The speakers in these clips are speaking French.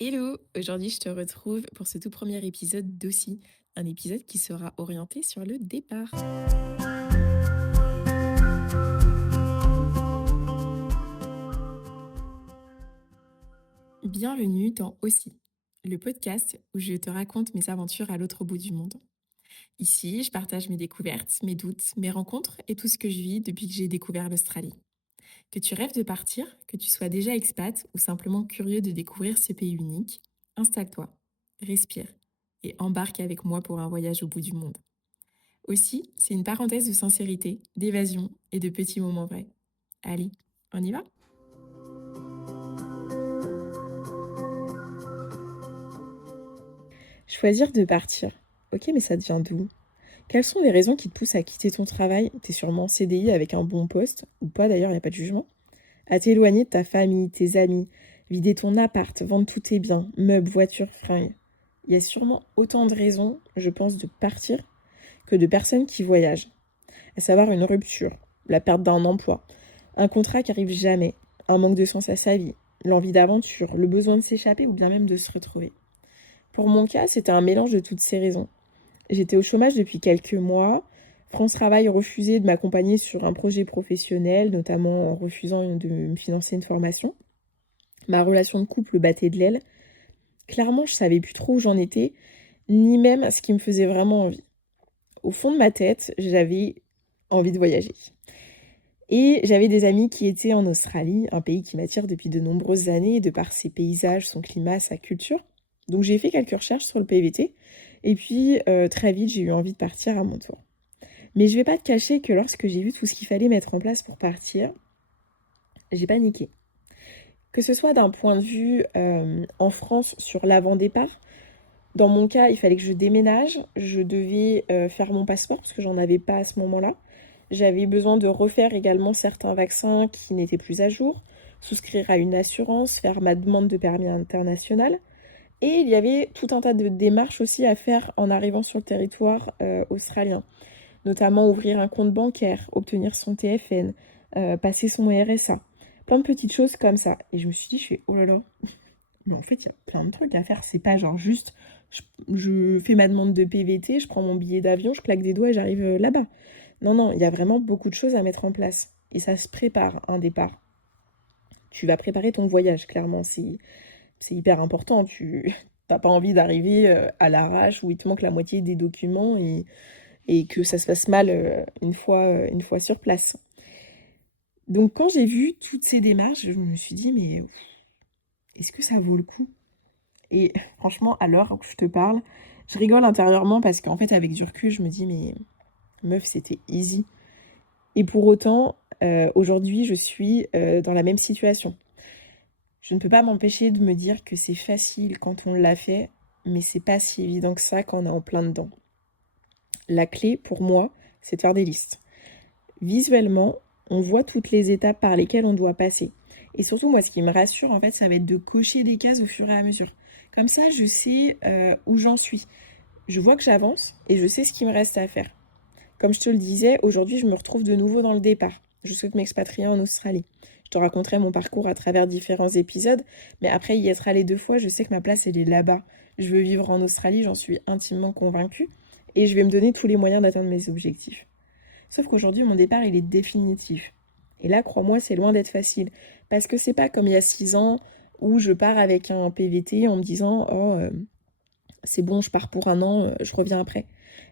Hello! Aujourd'hui, je te retrouve pour ce tout premier épisode d'Aussi, un épisode qui sera orienté sur le départ. Bienvenue dans Aussi, le podcast où je te raconte mes aventures à l'autre bout du monde. Ici, je partage mes découvertes, mes doutes, mes rencontres et tout ce que je vis depuis que j'ai découvert l'Australie. Que tu rêves de partir, que tu sois déjà expat ou simplement curieux de découvrir ce pays unique, installe-toi, respire et embarque avec moi pour un voyage au bout du monde. Aussi, c'est une parenthèse de sincérité, d'évasion et de petits moments vrais. Allez, on y va? Choisir de partir. Ok, mais ça devient d'où? Quelles sont les raisons qui te poussent à quitter ton travail? T'es sûrement en CDI avec un bon poste, ou pas d'ailleurs, il n'y a pas de jugement. À t'éloigner de ta famille, tes amis, vider ton appart, vendre tous tes biens, meubles, voitures, fringues. Il y a sûrement autant de raisons, je pense, de partir que de personnes qui voyagent. À savoir une rupture, la perte d'un emploi, un contrat qui arrive jamais, un manque de sens à sa vie, l'envie d'aventure, le besoin de s'échapper ou bien même de se retrouver. Pour mon cas, c'était un mélange de toutes ces raisons. J'étais au chômage depuis quelques mois. France Travail refusait de m'accompagner sur un projet professionnel, notamment en refusant de me financer une formation. Ma relation de couple battait de l'aile. Clairement, je savais plus trop où j'en étais, ni même ce qui me faisait vraiment envie. Au fond de ma tête, j'avais envie de voyager. Et j'avais des amis qui étaient en Australie, un pays qui m'attire depuis de nombreuses années, de par ses paysages, son climat, sa culture. Donc j'ai fait quelques recherches sur le PVT, et puis très vite j'ai eu envie de partir à mon tour. Mais je vais pas te cacher que lorsque j'ai vu tout ce qu'il fallait mettre en place pour partir, j'ai paniqué. Que ce soit d'un point de vue en France sur l'avant-départ, dans mon cas, il fallait que je déménage, je devais faire mon passeport parce que j'en avais pas à ce moment-là. J'avais besoin de refaire également certains vaccins qui n'étaient plus à jour, souscrire à une assurance, faire ma demande de permis international. Et il y avait tout un tas de démarches aussi à faire en arrivant sur le territoire australien, notamment ouvrir un compte bancaire, obtenir son TFN, passer son RSA. Plein de petites choses comme ça. Et je me suis dit, je fais, oh là là, mais en fait, il y a plein de trucs à faire. C'est pas genre juste, je fais ma demande de PVT, je prends mon billet d'avion, je claque des doigts et j'arrive là-bas. Non, non, il y a vraiment beaucoup de choses à mettre en place. Et ça se prépare, un départ. Tu vas préparer ton voyage, clairement. C'est hyper important. Tu n'as pas envie d'arriver à l'arrache où il te manque la moitié des documents et que ça se passe mal une fois sur place. Donc quand j'ai vu toutes ces démarches, je me suis dit, mais est-ce que ça vaut le coup? Et franchement, à l'heure où je te parle, je rigole intérieurement parce qu'en fait, avec du recul, je me dis, mais meuf, c'était easy. Et pour autant, aujourd'hui, je suis dans la même situation. Je ne peux pas m'empêcher de me dire que c'est facile quand on l'a fait, mais c'est pas si évident que ça quand on est en plein dedans. La clé, pour moi, c'est de faire des listes. Visuellement, on voit toutes les étapes par lesquelles on doit passer. Et surtout, moi, ce qui me rassure, en fait, ça va être de cocher des cases au fur et à mesure. Comme ça, je sais où j'en suis. Je vois que j'avance et je sais ce qu'il me reste à faire. Comme je te le disais, aujourd'hui, je me retrouve de nouveau dans le départ. Je souhaite m'expatrier en Australie. Je te raconterai mon parcours à travers différents épisodes, mais après y être allée 2 fois, je sais que ma place, elle est là-bas. Je veux vivre en Australie, j'en suis intimement convaincue, et je vais me donner tous les moyens d'atteindre mes objectifs. Sauf qu'aujourd'hui, mon départ, il est définitif. Et là, crois-moi, c'est loin d'être facile. Parce que c'est pas comme il y a 6 ans où je pars avec un PVT en me disant oh, c'est bon, je pars pour un an, je reviens après.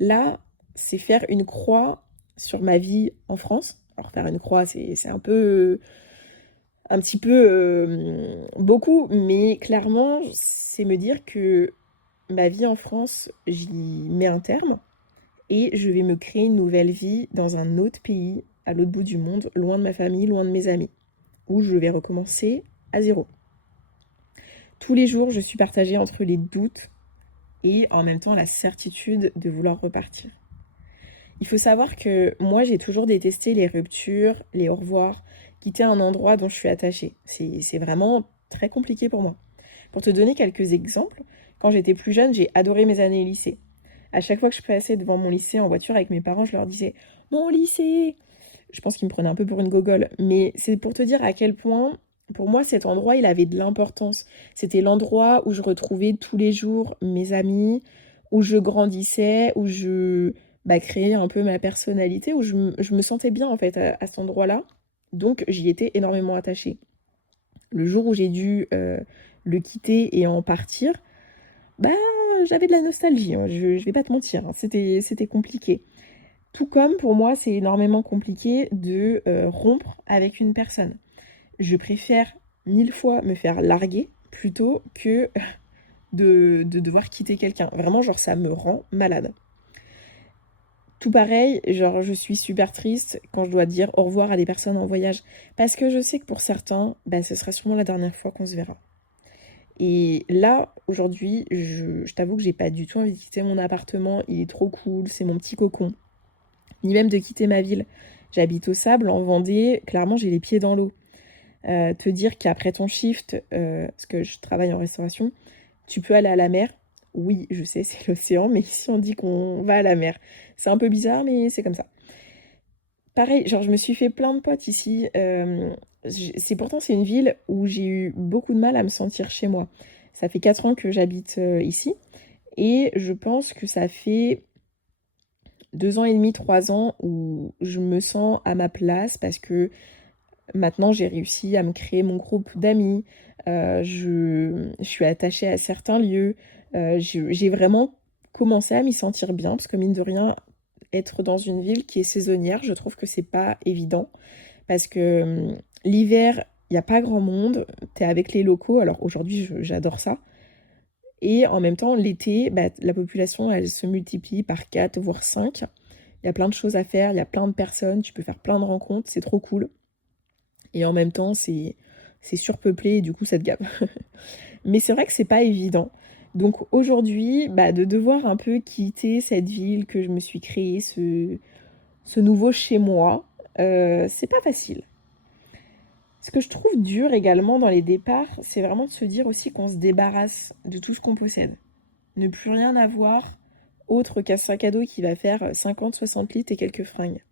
Là, c'est faire une croix sur ma vie en France. Alors, faire une croix, c'est un petit peu beaucoup, mais clairement, c'est me dire que ma vie en France, j'y mets un terme et je vais me créer une nouvelle vie dans un autre pays, à l'autre bout du monde, loin de ma famille, loin de mes amis, où je vais recommencer à zéro. Tous les jours, je suis partagée entre les doutes et en même temps la certitude de vouloir repartir. Il faut savoir que moi, j'ai toujours détesté les ruptures, les au revoir, quitter un endroit dont je suis attachée. C'est vraiment très compliqué pour moi. Pour te donner quelques exemples, quand j'étais plus jeune, j'ai adoré mes années lycée. À chaque fois que je passais devant mon lycée en voiture avec mes parents, je leur disais «Mon lycée!» Je pense qu'ils me prenaient un peu pour une gogole, mais c'est pour te dire à quel point Pour moi, cet endroit, il avait de l'importance. C'était l'endroit où je retrouvais tous les jours mes amis, où je grandissais, où je créais un peu ma personnalité, où je me sentais bien en fait à cet endroit-là. Donc j'y étais énormément attachée. Le jour où j'ai dû le quitter et en partir, bah j'avais de la nostalgie, hein, je vais pas te mentir, hein, c'était compliqué. Tout comme pour moi, c'est énormément compliqué de rompre avec une personne. Je préfère 1000 fois me faire larguer plutôt que de devoir quitter quelqu'un. Vraiment, genre, ça me rend malade. Tout pareil, genre, je suis super triste quand je dois dire au revoir à des personnes en voyage. Parce que je sais que pour certains, bah, ce sera sûrement la dernière fois qu'on se verra. Et là, aujourd'hui, je t'avoue que j'ai pas du tout envie de quitter mon appartement. Il est trop cool, c'est mon petit cocon. Ni même de quitter ma ville. J'habite au Sable, en Vendée. Clairement, j'ai les pieds dans l'eau. Te dire qu'après ton shift, parce que je travaille en restauration, tu peux aller à la mer. Oui, je sais, c'est l'océan, mais ici on dit qu'on va à la mer. C'est un peu bizarre, mais c'est comme ça. Pareil, genre je me suis fait plein de potes ici. C'est une ville où j'ai eu beaucoup de mal à me sentir chez moi. Ça fait 4 ans que j'habite ici et je pense que ça fait 2 ans et demi, 3 ans où je me sens à ma place parce que maintenant, j'ai réussi à me créer mon groupe d'amis. Je suis attachée à certains lieux. J'ai vraiment commencé à m'y sentir bien, parce que mine de rien, être dans une ville qui est saisonnière, je trouve que c'est pas évident. Parce que l'hiver, il n'y a pas grand monde. T'es avec les locaux. Alors aujourd'hui, j'adore ça. Et en même temps, l'été, bah, la population, elle se multiplie par 4 voire 5. Il y a plein de choses à faire, il y a plein de personnes, tu peux faire plein de rencontres, c'est trop cool. Et en même temps, c'est surpeuplé et du coup, ça te gave. Mais c'est vrai que c'est pas évident. Donc aujourd'hui, bah, de devoir un peu quitter cette ville que je me suis créée, ce nouveau chez moi, c'est pas facile. Ce que je trouve dur également dans les départs, c'est vraiment de se dire aussi qu'on se débarrasse de tout ce qu'on possède. Ne plus rien avoir autre qu'un sac à dos qui va faire 50-60 litres et quelques fringues.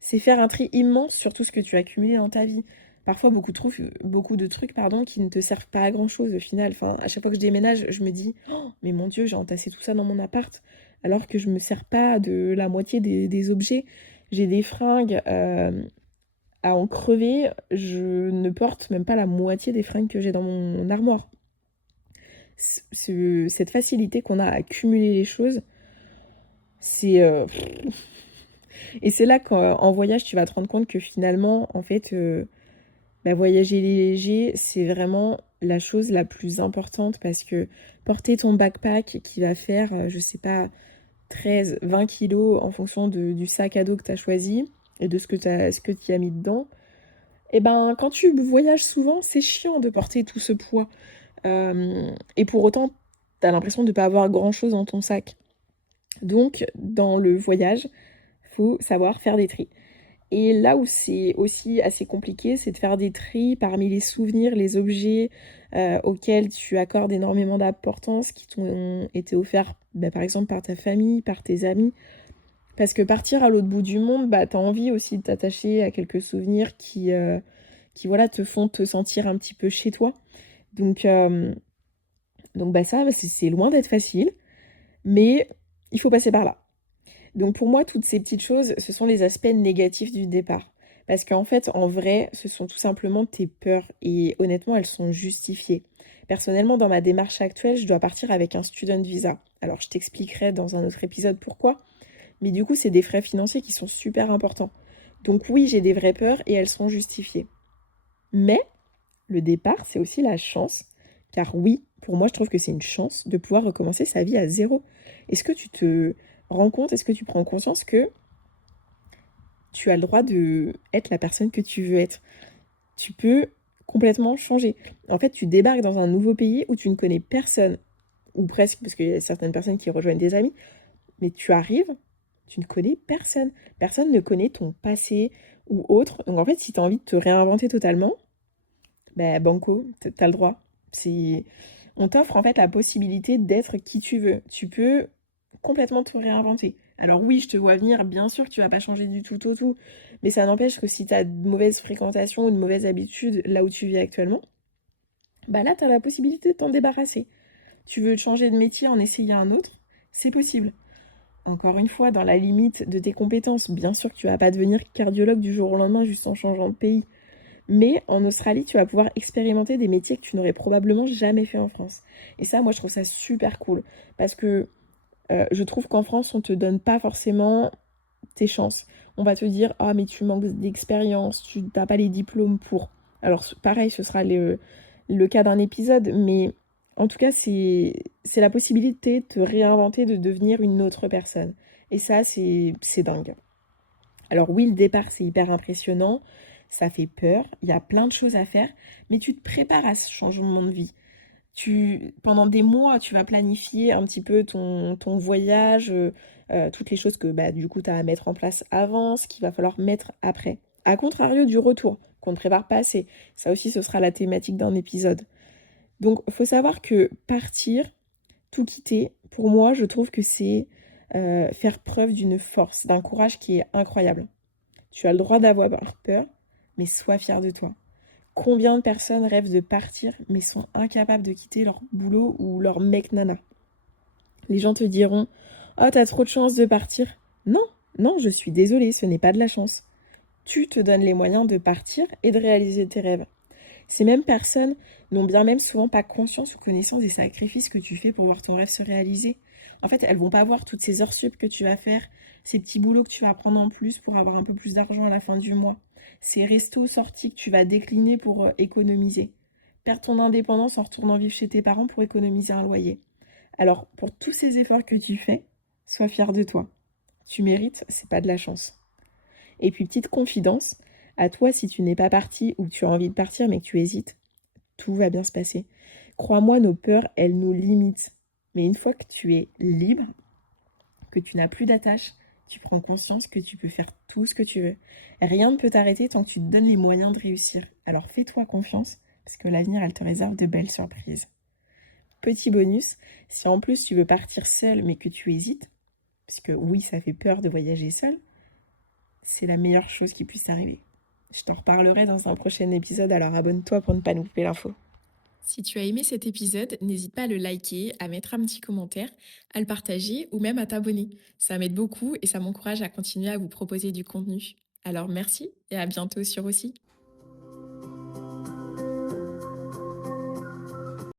C'est faire un tri immense sur tout ce que tu as accumulé dans ta vie. Parfois, beaucoup de trucs pardon, qui ne te servent pas à grand-chose au final. Enfin, à chaque fois que je déménage, je me dis oh, mais mon Dieu, j'ai entassé tout ça dans mon appart, alors que je me sers pas de la moitié des objets. J'ai des fringues à en crever. Je ne porte même pas la moitié des fringues que j'ai dans mon armoire. Cette facilité qu'on a à accumuler les choses, c'est... Et c'est là qu'en voyage, tu vas te rendre compte que finalement, en fait, voyager léger, c'est vraiment la chose la plus importante parce que porter ton backpack qui va faire, je sais pas, 13-20 kilos en fonction du sac à dos que tu as choisi et de ce que tu as mis dedans, et ben quand tu voyages souvent, c'est chiant de porter tout ce poids. Et pour autant, tu as l'impression de ne pas avoir grand-chose dans ton sac. Donc, dans le voyage, faut savoir faire des tri. Et là où c'est aussi assez compliqué, c'est de faire des tris parmi les souvenirs, les objets auxquels tu accordes énormément d'importance, qui t'ont été offerts par exemple par ta famille, par tes amis. Parce que partir à l'autre bout du monde, bah, tu as envie aussi de t'attacher à quelques souvenirs qui voilà, te font te sentir un petit peu chez toi. Donc, ça, c'est loin d'être facile, mais il faut passer par là. Donc pour moi, toutes ces petites choses, ce sont les aspects négatifs du départ. Parce qu'en fait, en vrai, ce sont tout simplement tes peurs et honnêtement, elles sont justifiées. Personnellement, dans ma démarche actuelle, je dois partir avec un student visa. Alors je t'expliquerai dans un autre épisode pourquoi, mais du coup, c'est des frais financiers qui sont super importants. Donc oui, j'ai des vraies peurs et elles sont justifiées. Mais le départ, c'est aussi la chance, car oui, pour moi, je trouve que c'est une chance de pouvoir recommencer sa vie à zéro. Est-ce que tu te rends compte, est-ce que tu prends conscience que tu as le droit de être la personne que tu veux être? Tu peux complètement changer. En fait, tu débarques dans un nouveau pays où tu ne connais personne, ou presque, parce qu'il y a certaines personnes qui rejoignent des amis, mais tu arrives, tu ne connais personne. Personne ne connaît ton passé ou autre. Donc en fait, si tu as envie de te réinventer totalement, banco, t'as le droit. C'est... On t'offre en fait la possibilité d'être qui tu veux. Tu peux complètement te réinventer. Alors oui, je te vois venir, bien sûr que tu vas pas changer du tout au tout, mais ça n'empêche que si tu as de mauvaises fréquentations ou de mauvaises habitudes là où tu vis actuellement, bah là, tu as la possibilité de t'en débarrasser. Tu veux changer de métier, en essayer un autre, c'est possible. Encore une fois, dans la limite de tes compétences. Bien sûr que tu vas pas devenir cardiologue du jour au lendemain juste en changeant de pays. Mais en Australie, tu vas pouvoir expérimenter des métiers que tu n'aurais probablement jamais fait en France. Et ça, moi, je trouve ça super cool. Parce que je trouve qu'en France, on te donne pas forcément tes chances. On va te dire, ah, mais tu manques d'expérience, tu n'as pas les diplômes pour. Alors, pareil, ce sera le cas d'un épisode, mais en tout cas, c'est la possibilité de te réinventer, de devenir une autre personne. Et ça, c'est dingue. Alors oui, le départ, c'est hyper impressionnant, ça fait peur, il y a plein de choses à faire, mais tu te prépares à ce changement de vie. Pendant des mois, tu vas planifier un petit peu ton voyage, toutes les choses que bah, du coup tu as à mettre en place avant, ce qu'il va falloir mettre après. A contrario du retour, qu'on ne prépare pas assez. Ça aussi, ce sera la thématique d'un épisode. Donc, il faut savoir que partir, tout quitter, pour moi, je trouve que c'est faire preuve d'une force, d'un courage qui est incroyable. Tu as le droit d'avoir peur, mais sois fier de toi. Combien de personnes rêvent de partir, mais sont incapables de quitter leur boulot ou leur mec nana? Les gens te diront: oh, t'as trop de chance de partir. Non, non, je suis désolée, ce n'est pas de la chance. Tu te donnes les moyens de partir et de réaliser tes rêves. Ces mêmes personnes n'ont bien même souvent pas conscience ou connaissance des sacrifices que tu fais pour voir ton rêve se réaliser. En fait, elles vont pas voir toutes ces heures sup que tu vas faire, ces petits boulots que tu vas prendre en plus pour avoir un peu plus d'argent à la fin du mois, ces restos sortis que tu vas décliner pour économiser. Perdre ton indépendance en retournant vivre chez tes parents pour économiser un loyer. Alors, pour tous ces efforts que tu fais, sois fier de toi. Tu mérites, c'est pas de la chance. Et puis, petite confidence, à toi, si tu n'es pas parti ou que tu as envie de partir mais que tu hésites, tout va bien se passer. Crois-moi, nos peurs, elles nous limitent. Mais une fois que tu es libre, que tu n'as plus d'attache, tu prends conscience que tu peux faire tout ce que tu veux. Rien ne peut t'arrêter tant que tu te donnes les moyens de réussir. Alors fais-toi confiance, parce que l'avenir, elle te réserve de belles surprises. Petit bonus, si en plus tu veux partir seul mais que tu hésites, parce que oui, ça fait peur de voyager seul, c'est la meilleure chose qui puisse t'arriver. Je t'en reparlerai dans un prochain épisode, alors abonne-toi pour ne pas louper l'info. Si tu as aimé cet épisode, n'hésite pas à le liker, à mettre un petit commentaire, à le partager ou même à t'abonner. Ça m'aide beaucoup et ça m'encourage à continuer à vous proposer du contenu. Alors merci et à bientôt sur aussi.